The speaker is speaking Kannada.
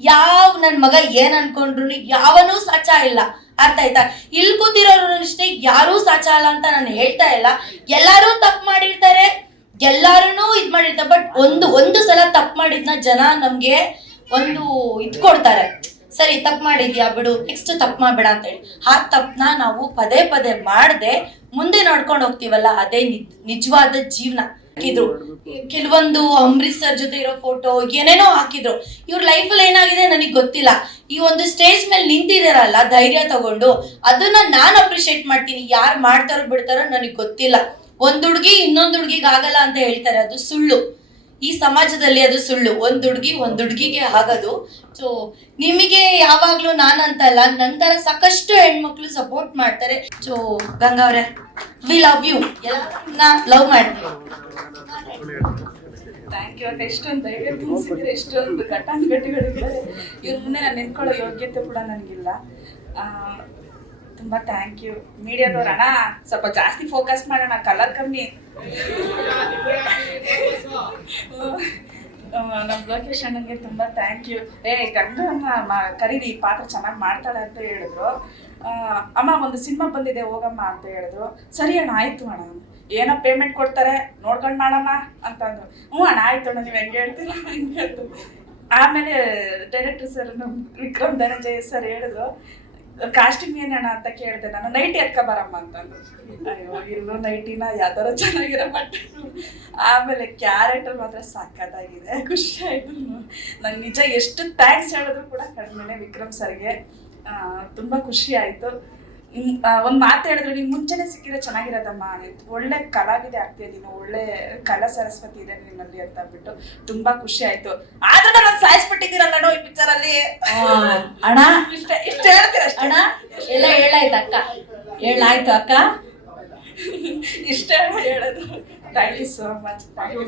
ಯಾವ ನನ್ನ ಮಗ ಏನ್ ಅನ್ಕೊಂಡ್ರು ಯಾವನೂ ಸಾಚ ಇಲ್ಲ. ಅರ್ಥ ಆಯ್ತಾ? ಇಲ್ಲಿ ಕೂತಿರೋರು ಅಷ್ಟೇ ಯಾರೂ ಸಾಚ ಅಲ್ಲ ಅಂತ ನಾನು ಹೇಳ್ತಾ ಇಲ್ಲ. ಎಲ್ಲಾರು ತಪ್ಪು ಮಾಡಿರ್ತಾರೆ. ಎಲ್ಲಾರು ಇದ್ ಮಾಡಿರ್ತಾರೆ. ಬಟ್ ಒಂದು ಒಂದು ಸಲ ತಪ್ಪು ಮಾಡಿದ್ನ ಜನ ನಮ್ಗೆ ಒಂದು ಇದ್ ಕೊಡ್ತಾರೆ. ಸರಿ, ತಪ್ಪು ಮಾಡಿದ್ಯಾ ಬಿಡು ನೆಕ್ಸ್ಟ್ ತಪ್ಪು ಮಾಡಬೇಡ ಅಂತ ಹೇಳಿ ಆ ತಪ್ಪನ್ನ ನಾವು ಪದೇ ಪದೇ ಮಾಡದೆ ಮುಂದೆ ನೋಡ್ಕೊಂಡು ಹೋಗ್ತೀವಲ್ಲ, ಅದೇ ನಿಜ್- ನಿಜವಾದ ಜೀವನ ಹಾಕಿದ್ರು. ಕೆಲವೊಂದು ಅಂಬರೀಶ್ ಸರ್ ಜೊತೆ ಇರೋ ಫೋಟೋ ಏನೇನೋ ಹಾಕಿದ್ರು. ಇವ್ರ ಅಲ್ಲಿ ಏನಾಗಿದೆ ನನಗೆ ಗೊತ್ತಿಲ್ಲ. ಈ ಒಂದು ಸ್ಟೇಜ್ ಮೇಲೆ ನಿಂತಿದಾರಲ್ಲ, ಧೈರ್ಯ ತಗೊಂಡು, ಅದನ್ನ ನಾನು ಅಪ್ರಿಶಿಯೇಟ್ ಮಾಡ್ತೀನಿ, ಯಾರು ಮಾಡ್ತಾರೋ ಬಿಡ್ತಾರೋ ನನಗೆ ಗೊತ್ತಿಲ್ಲ. ಒಂದ್ ಹುಡುಗಿ ಇನ್ನೊಂದ್ ಹುಡುಗಿಗ್ ಆಗಲ್ಲ ಅಂತ ಹೇಳ್ತಾರೆ, ಅದು ಸುಳ್ಳು. ಈ ಸಮಾಜದಲ್ಲಿ ಅದು ಸುಳ್ಳು. ಒಂದ್ ಹುಡ್ಗಿ ಒಂದ್ ಹುಡ್ಗಿಗೆ ಆಗೋದು. ಸೊ ನಿಮಗೆ ಯಾವಾಗ್ಲೂ ನಾನಂತಲ್ಲ ನಂತರ ಸಾಕಷ್ಟು ಹೆಣ್ಮಕ್ಳು ಸಪೋರ್ಟ್ ಮಾಡ್ತಾರೆ. ಸೊ ಗಂಗಾ ಅವ್ರೆ ವಿ ಲವ್ ಯು ಎಲ್ಲ ಲವ್ ಮಾಡ್ತೀವಿ ಥ್ಯಾಂಕ್ ಯು ಎಷ್ಟೊಂದು ಧೈರ್ಯ ತುಂಬಿಸಿದ್ರೆ ಎಷ್ಟೊಂದು ಘಟಾನುಘಟಿಗಳಿದ್ದಾರೆ ಇವ್ರ ಮುಂದೆ ನಾನು ನಿಂತ್ಕೊಳ್ಳೋ ಯೋಗ್ಯತೆ ಕೂಡ ನನಗಿಲ್ಲ. ತುಂಬ ಥ್ಯಾಂಕ್ ಯು ಮೀಡಿಯಾದವ್ರು ಅಣ್ಣ, ಸ್ವಲ್ಪ ಜಾಸ್ತಿ ಫೋಕಸ್ ಮಾಡೋಣ, ಕಲರ್ ಕಮ್ಮಿ. ನಮ್ಮ ಲೋಕೇಶ್ ಅಣ್ಣಂಗೆ ತುಂಬ ಥ್ಯಾಂಕ್ ಯು ಏ ಗಂಗನ್ನ ಮ- ಕರೀರಿ, ಈ ಪಾತ್ರ ಚೆನ್ನಾಗಿ ಮಾಡ್ತಾಳೆ ಅಂತ ಹೇಳಿದ್ರು. ಅಮ್ಮ, ಒಂದು ಸಿನಿಮಾ ಬಂದಿದೆ, ಹೋಗಮ್ಮ ಅಂತ ಹೇಳಿದ್ರು. ಸರಿ ಅಣ್ಣ, ಆಯ್ತು ಅಣ್ಣ. ಏನೋ ಪೇಮೆಂಟ್ ಕೊಡ್ತಾರೆ, ನೋಡ್ಕೊಂಡು ಮಾಡಮ್ಮ ಅಂತ ಅಂದ್ರು. ಹ್ಞೂ ಅಣ್ಣ, ಆಯ್ತು ಅಣ್ಣ, ನೀವು ಹೆಂಗೆ ಹೇಳ್ತೀರ. ಆಮೇಲೆ director sir Vikram Dhananjaya sir ಹೇಳಿದ್ರು. ಕಾಸ್ಟ್ಯೂಮ್ ಏನಣ್ಣ ಅಂತ ಕೇಳಿದೆ ನಾನು ನೈಟಿ ಎತ್ಕ ಬರಮ್ಮ ಅಂತ ಅಯ್ಯೋ ಇಲ್ಲೂ ನೈಟಿನ ಯಾವ್ದಾರ ಚೆನ್ನಾಗಿರೋ ಬಟ್ಟೆ. ಆಮೇಲೆ ಕ್ಯಾರೆಕ್ಟರ್ ಮಾತ್ರ ಸಖತ್ತಾಗಿದೆ. ಖುಷಿ ಆಯ್ತು. ನಂಗೆ ನಿಜ ಎಷ್ಟು ಥ್ಯಾಂಕ್ಸ್ ಹೇಳಿದ್ರು ಕೂಡ ಕಡಿಮೆನೆ ವಿಕ್ರಮ್ ಸರ್ಗೆ. ತುಂಬ ಖುಷಿ ಆಯ್ತು. ಒಂದು ಮಾತು ಹೇಳಿದ್ರು ನೀನ್ ಮುಂಚೆನೆ ಸಿಕ್ಕಿದ್ರೆ ಚೆನ್ನಾಗಿರೋದಮ್ಮ ನೀನ್ ಒಳ್ಳೆ ಕಲಾವಿದೆ ಆಗ್ತಾ ನೀನು ಒಳ್ಳೆ ಕಲಾ ಸರಸ್ವತಿ ಇದೆ ನಿನ್ನಲ್ಲಿ ಅಂತ ಬಿಟ್ಟು ತುಂಬಾ ಖುಷಿ ಆಯ್ತು. ಆದ್ರೂ ನಾನು ಸಾಯಿಸ್ಬಿಟ್ಟಿದ್ದೀರಲ್ಲ ಈ ಪಿಕ್ಚರ್ ಅಲ್ಲಿ. ಅಣ್ಣ. ಇಷ್ಟ ಇಷ್ಟ ಹೇಳ್ತೀರ. ಅಣ್ಣ? ಎಲ್ಲ ಹೇಳಾಯ್ತು ಅಕ್ಕ? ಹೇಳಾಯ್ತು ಅಕ್ಕ. ಇಷ್ಟ ಹೇಳೋದು. Thank you so much thank you